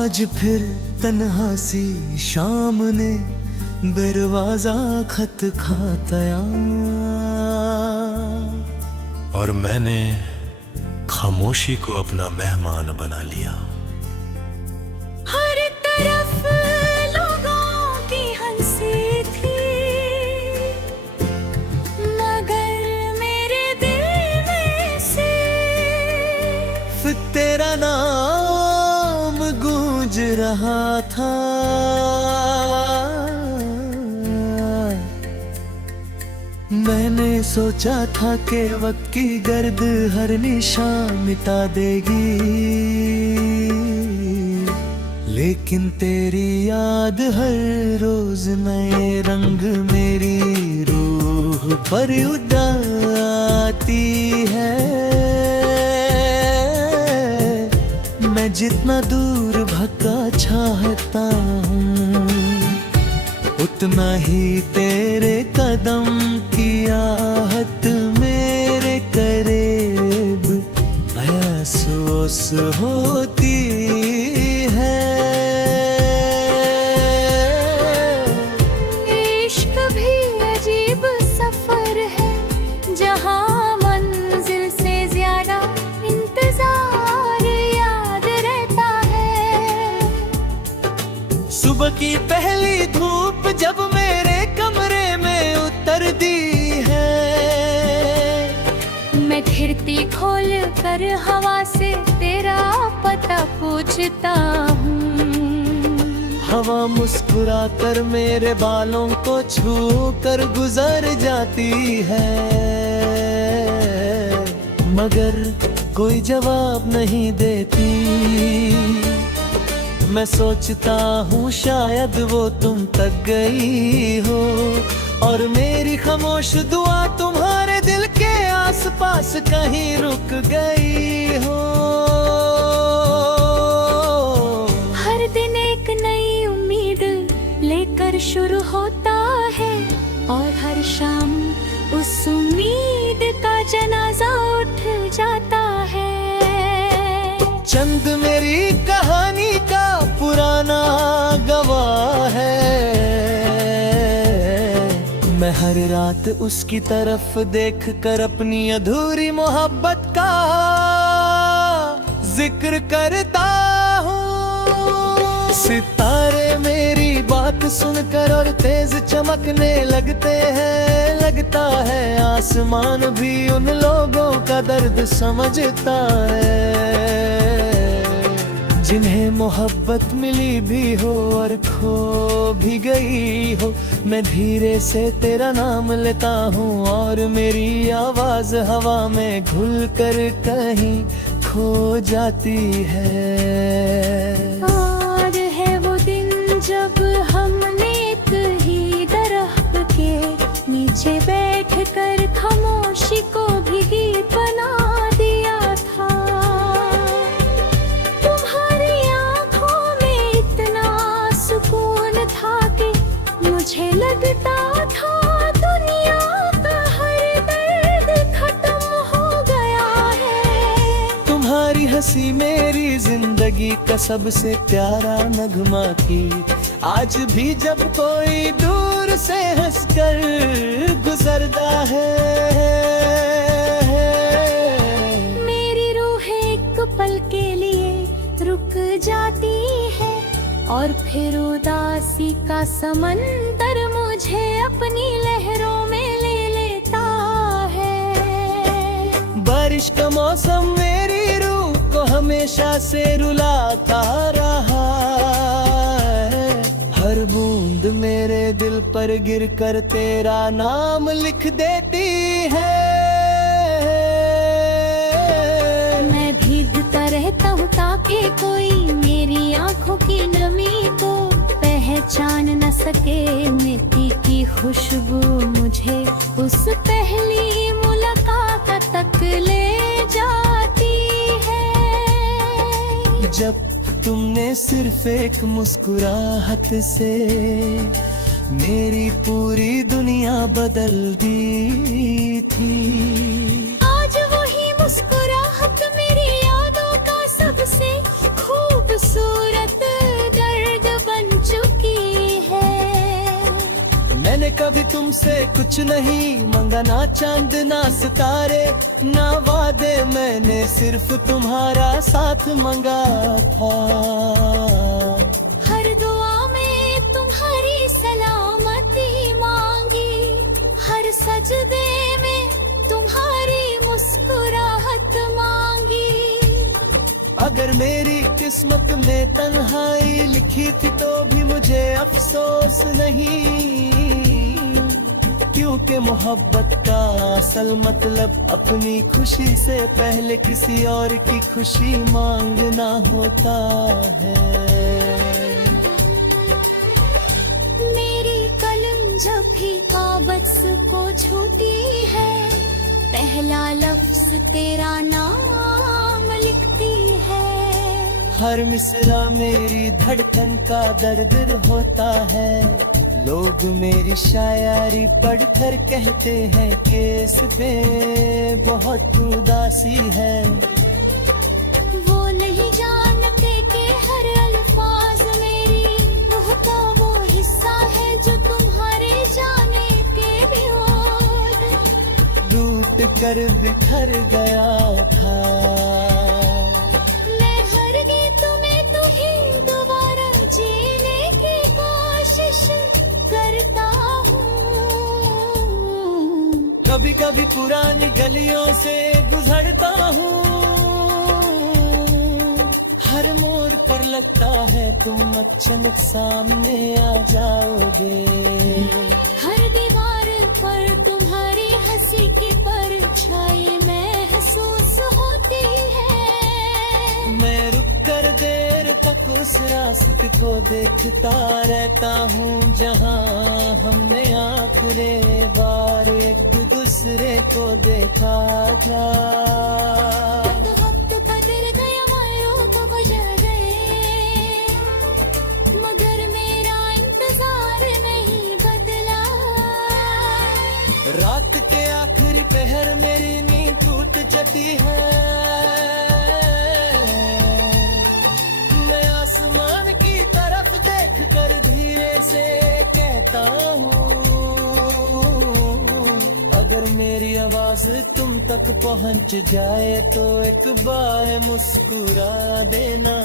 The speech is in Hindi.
आज फिर तन्हा सी शाम ने दरवाजा खत खातया, और मैंने खामोशी को अपना मेहमान बना लिया। हर तरफ लोगों की हंसी थी, मगर मेरे दिल में सिर्फ तेरा नाम गूंज रहा था। मैंने सोचा था कि वक्त की गर्द हर निशान मिटा देगी, लेकिन तेरी याद हर रोज नए रंग मेरी रूह पर उड़ाती है। मैं जितना दूर भगा चाहता हूँ, उतना ही तेरे कदम की आहट मेरे करीब महसूस होती है। इश्क भी अजीब सफर है, जहाँ मंजिल से ज्यादा इंतजार याद रहता है। सुबह की पहली धूप जब मेरे कमरे में उतरती है, मैं खिड़की खोल कर हवा से तेरा पता पूछता हूँ। हवा मुस्कुरा कर मेरे बालों को छू कर गुजर जाती है, मगर कोई जवाब नहीं देती। मैं सोचता हूँ शायद वो तुम तक गई हो, और मेरी खामोश दुआ तुम्हारे दिल के आसपास कहीं रुक गई हो। हर दिन एक नई उम्मीद लेकर शुरू होता है, और हर शाम उस उम्मीद का जनाजा उठ जाता है। चंद मेरी कहानी का पुराना गवाह है, मैं हर रात उसकी तरफ देख कर अपनी अधूरी मोहब्बत का जिक्र करता हूँ। सितारे मेरी बात सुनकर और तेज चमकने लगते हैं, लगता है आसमान भी उन लोगों का दर्द समझता है, जिन्हें मोहब्बत मिली भी हो और खो भी गई हो। मैं धीरे से तेरा नाम लेता हूँ, और मेरी आवाज हवा में घुल कर कहीं खो जाती है। और है वो दिन जब हमने एक ही दरख्त के नीचे बैठ कर खामोशी को भी गीत बना दिया था। तुम्हारी आंखों में इतना सुकून था कि मुझे लगता था दुनिया का हर दर्द खत्म हो गया है। तुम्हारी हंसी मेरी जिंदगी का सबसे प्यारा नगमा की, आज भी जब कोई दूर से हंसकर गुजरता है, मेरी रूह एक पल के लिए रुक जाती है, और फिर उदासी का समंदर मुझे अपनी लहरों में ले लेता है। बारिश का मौसम मेरी रूह को हमेशा से रुलाता रहा है, हर बूंद मेरे दिल पर गिर कर तेरा नाम लिख देती है। मैं भीगता रहता हूँ ताकि कोई मेरी आंखों की नमी को पहचान न सके। मिट्टी की खुशबू मुझे उस पहली मुलाकात तक ले जाती है, जब तुमने सिर्फ एक मुस्कुराहट से मेरी पूरी दुनिया बदल दी थी। आज वही मुस्कुराहट मेरी यादों का सबसे खूबसूरत सूरत दर्द बन चुकी है। मैंने कभी तुमसे कुछ नहीं मांगा, ना चांद ना सितारे ना वादे, मैंने सिर्फ तुम्हारा साथ मांगा था। हर दुआ में तुम्हारी सलामती मांगी, हर सजदे में तुम्हारी मुस्कुराहट मांगी। अगर मेरी किस्मत में तन्हाई लिखी थी तो भी मुझे अफसोस नहीं, क्योंकि मोहब्बत का असल मतलब अपनी खुशी से पहले किसी और की खुशी मांगना होता है। मेरी कलम जब भी कागज को छूती है, पहला लफ्ज तेरा नाम लिखती है। हर मिसरा मेरी धड़कन का दर्द होता है, लोग मेरी शायरी पढ़कर कहते हैं कि इस पे बहुत उदासी है। वो नहीं जानते कि हर अल्फाज मेरी रूह का वो हिस्सा है जो तुम्हारे जाने के भी और टूट कर बिखर गया था। मैं हर गीत में तुम्हें दोबारा जीने की कोशिश करता हूँ। कभी कभी पुरानी गलियों से गुजरता हूँ, हर मोड़ पर लगता है तुम अचानक सामने आ जाओगे। हर दीवार पर तुम्हारी हंसी की परछाई महसूस होती है। मैं रुक कर देर तक उस रास्ते को देखता रहता हूँ जहाँ हमने आखिरी बार एक दूसरे को देखा था। वक्त बदल गया, मायरों को बजा गए, मगर मेरा इंतजार नहीं बदला। रात के आखिरी पहर मेरी नींद टूट जाती है, मैं आसमान की तरफ देख कर धीरे से कहता हूँ, अगर मेरी आवाज तुम तक पहुँच जाए तो एक बार मुस्कुरा देना।